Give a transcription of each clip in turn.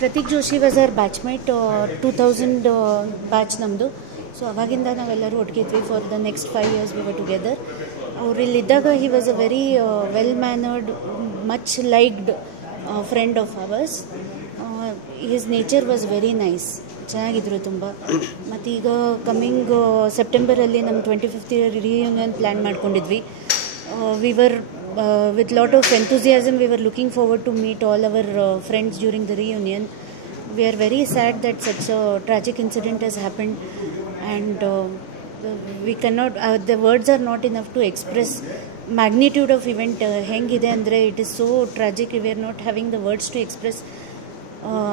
Prateek Joshi was our batchmate 2000 batch ನಮ್ಮದು. So ಅವಾಗಿಂದ ನಾವೆಲ್ಲರೂ ಒಟ್ಟಿಗಿದ್ವಿ. For the next 5 years we were together. ಅವ್ರು ಇಲ್ಲಿದ್ದಾಗ he was a very well mannered, much liked friend of ours. His nature was very nice. ಚೆನ್ನಾಗಿದ್ರು ತುಂಬ. ಮತ್ತು ಈಗ ಕಮ್ಮಿಂಗ್ ಸೆಪ್ಟೆಂಬರಲ್ಲಿ ನಮ್ಮ 25th year ರಿಯೂನಿಯನ್ ಪ್ಲ್ಯಾನ್ ಮಾಡ್ಕೊಂಡಿದ್ವಿ. We were with lot of enthusiasm we were looking forward to meet all our friends during the reunion. We are very sad that such a tragic incident has happened, and we cannot the words are not enough to express magnitude of event hengide andre. It is so tragic. We are not having the words to express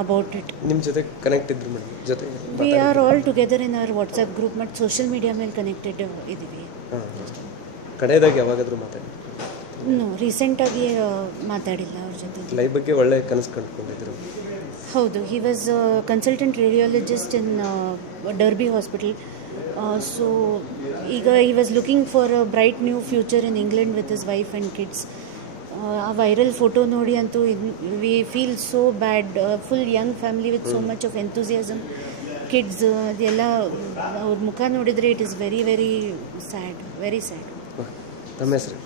about it. nim jothe connect idru madam jothe we are all together in our WhatsApp group ಮತ್ತು social media ಮೇಲೆ connected ಇದ್ದೀವಿ. ಕಡೆಯದಾಗಿ ಯಾವಾಗಾದರೂ ಮಾತಾಡಿ? No, ರೀಸೆಂಟಾಗಿ ಮಾತಾಡಿಲ್ಲ ಅವ್ರ ಜೊತೆ. ಲೈಫ್ ಬಗ್ಗೆ ಒಳ್ಳೆ ಕನಸು ಕಂಡುಕೊಂಡಿದ್ರು? ಹೌದು, he was consultant radiologist in Derby hospital. So ಈಗ he was looking for a bright new future in England with his wife and kids. ಆ ವೈರಲ್ ಫೋಟೋ ನೋಡಿ ಅಂತೂ we feel so bad. Full young family with so much of enthusiasm, kids, ಅದೆಲ್ಲ ಅವ್ರ ಮುಖ ನೋಡಿದರೆ it is very very sad, very sad. ನಮ್ಮ ಹೆಸರು?